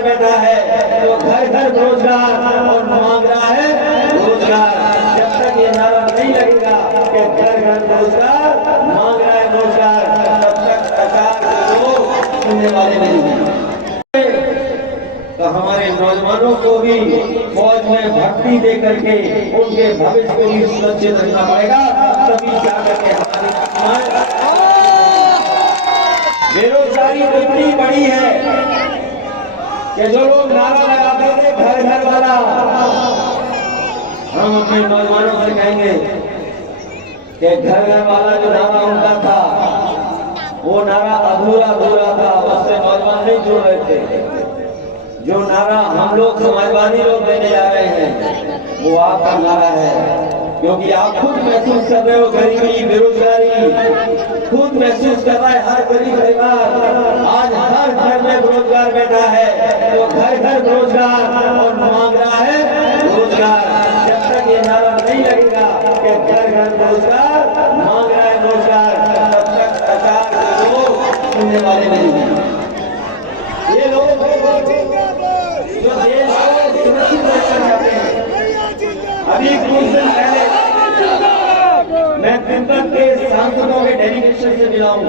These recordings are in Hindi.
बेरोजगार बैठा है तो घर घर रोजगार और मांग रहा है रोजगार। जब तक ये नारा नहीं लगेगा कि घर घर रोजगार मांग रहा है रोजगार, तब तक सरकार के लोग सुनने वाले नहीं हैं। तो हमारे नौजवानों को भी फौज में भर्ती दे करके उनके भविष्य को भी सुरक्षित रखना पड़ेगा, तभी क्या करके हमारी बेरोजगारी इतनी बड़ी है कि जो लोग नारा लगाते थे घर घर वाला, हम अपने नौजवानों से कहेंगे कि घर घर वाला जो नारा उनका था वो नारा अधूरा था, उससे नौजवान नहीं जुड़ रहे थे। जो नारा हम लोग समाजवादी लोग देने जा रहे हैं वो आपका नारा है, क्योंकि आप खुद महसूस कर रहे हो गरीबी बेरोजगारी, खुद महसूस कर रहा है हर गरीब परिवार। आज हर घर में रोजगार बैठा है तो घर घर रोजगार और मांग रहा है रोजगार। जब तक ये नारा नहीं लगेगा कि घर घर रोजगार मांग रहा है रोजगार, तब तक सरकार के लोग सुनने वाले नहीं हैं। ये लोग जो देश को सुरक्षित रखना चाहते हैं। अभी कुछ दिन पहले मैं तिब्बत के सांसदों के डेलीगेशन से मिला हूं।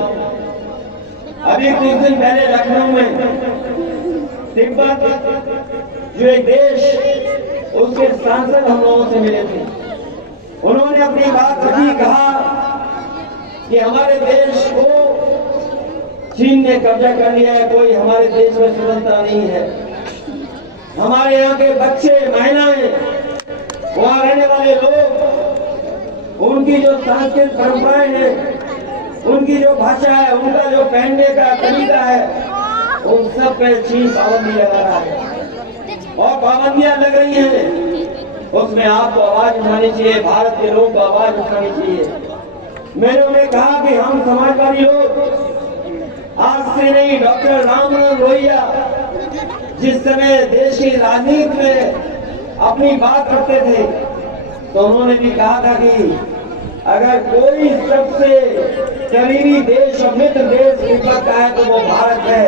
अभी कुछ दिन पहले लखनऊ में तिब्बत जो एक देश, उसके सांसद हम लोगों से मिले थे। उन्होंने अपनी बात रखी, कहा कि हमारे देश को चीन ने कब्जा कर लिया है, कोई हमारे देश में स्वतंत्रता नहीं है। हमारे यहाँ के बच्चे महिलाएं, वहाँ रहने वाले लोग, उनकी जो सांस्कृतिक परंपराएं हैं, उनकी जो भाषा है, उनका जो पहनने का तरीका है, उन सब पे चीन पाबंदी लगा रहा है और पाबंदियां लग रही हैं। उसमें आपको आवाज उठानी चाहिए, भारत के लोगों को आवाज उठानी चाहिए। मैंने उन्हें कहा कि हम समाजवादी लोग आज से नहीं, डॉक्टर राम मनोहर लोहिया जिस समय देश की राजनीति में अपनी बात रखते थे तो उन्होंने भी कहा था कि अगर कोई सबसे करीबी देश और मित्र देश तिब्बत का है तो वो भारत है।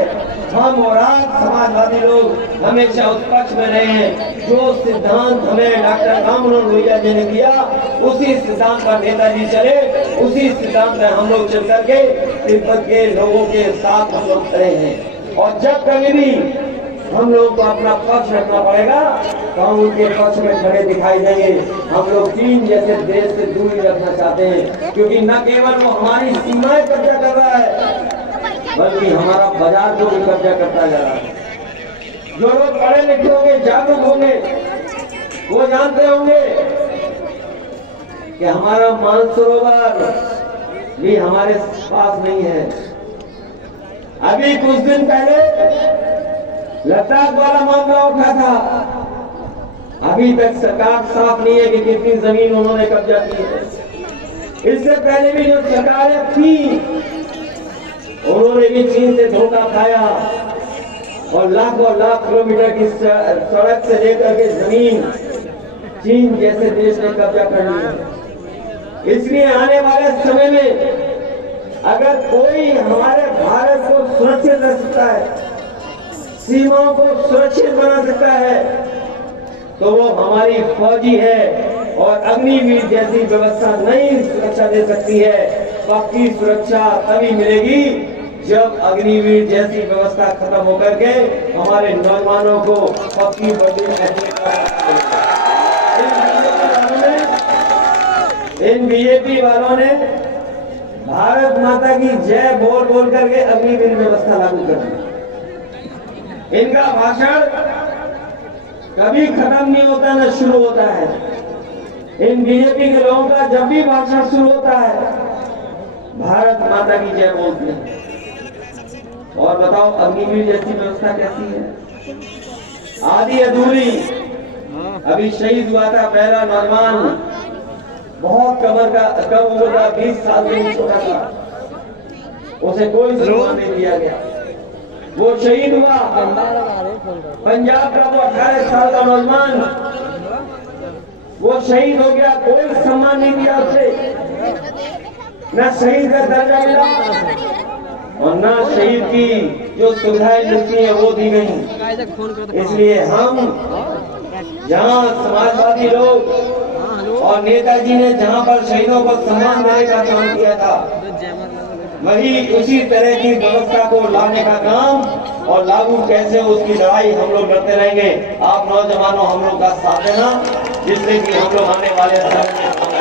हम और आप समाजवादी लोग हमेशा उस पक्ष में रहे हैं। जो सिद्धांत हमें डॉक्टर राम मनोहर लोहिया जी ने दिया, उसी सिद्धांत पर नेताजी चले, उसी सिद्धांत में हम लोग चल करके तिब्बत के लोगों के साथ हम लोग खड़े हैं। और जब कभी भी हम लोग को अपना पक्ष रखना पड़ेगा तो हम उनके पक्ष में खड़े दिखाई देंगे। हम लोग चीन जैसे देश से दूरी रखना चाहते हैं, क्योंकि न केवल वो हमारी सीमाएं कब्जा कर रहा है बल्कि हमारा बाजार को भी कब्जा करता जा रहा है। जो लोग पढ़े लिखे होंगे, जागरूक होंगे, वो जानते होंगे कि हमारा मानसरोवर भी हमारे पास नहीं है। अभी कुछ दिन पहले लद्दाख वाला मामला उठा था, अभी तक सरकार साफ नहीं है कि कितनी जमीन उन्होंने कब्जा की है। इससे पहले भी जो सरकारें थी उन्होंने भी चीन से धोखा खाया और लाखों लाख किलोमीटर की सड़क से लेकर के जमीन चीन जैसे देश ने कब्जा कर ली। इसलिए आने वाले समय में अगर कोई हमारे भारत को सुरक्षित रख सकता है, सीमाओं को सुरक्षित बना सकता है, तो वो हमारी फौजी है। और अग्निवीर जैसी व्यवस्था नई सुरक्षा दे सकती है। पक्की सुरक्षा तभी मिलेगी जब अग्निवीर जैसी व्यवस्था खत्म होकर के हमारे नौजवानों को पक्की बड़ी इन बीजेपी वालों ने भारत माता की जय बोल बोल करके अग्निवीर व्यवस्था लागू कर दी। इनका भाषण कभी खत्म नहीं होता, न शुरू होता है। इन बीजेपी के लोगों का जब भी भाषण शुरू होता है भारत माता की जय बोलते हैं। और बताओ अग्निवीर जैसी व्यवस्था कैसी है? आधी अधूरी। अभी शहीद हुआ था पहला नौजवान, बहुत कम उम्र का, 20 साल से छोटा था, उसे कोई सम्मान नहीं दिया गया। वो शहीद हुआ। पंजाब का वो 18 साल का नौजवान, वो शहीद हो गया, कोई सम्मान नहीं दिया उसे, न शहीद का दर्जा मिला और न शहीद की जो सुविधाएं मिलती हैं वो दी गई। इसलिए हम जहाँ समाजवादी लोग और नेताजी ने जहाँ पर शहीदों को सम्मान देने का काम किया था, वही उसी तरह की व्यवस्था को लाने का काम और लागू कैसे उसकी लड़ाई हम लोग लड़ते रहेंगे। आप नौजवानों हम लोग का साथ देना, जिससे कि हम लोग आने वाले समय में